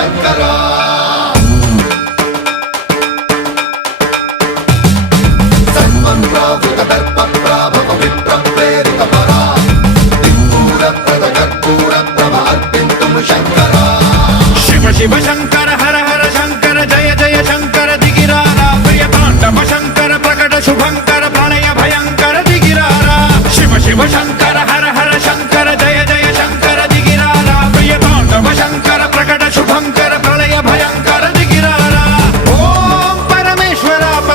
శంకర సన్మన్రావృత దర్ప ప్రాభవ విప్ర ప్రేరిత పరా దిక్పూర ప్రద కర్పూర ప్రభ అర్పింతుం శంకర శివ శివ శంకర హర హర శంకర జయ జయ శంకర దిగిరారా ప్రియ తాండవ శంకర ప్రకట శుభంకర ప్రణయ భయంకర దిగిరారా శివ శివ శంకర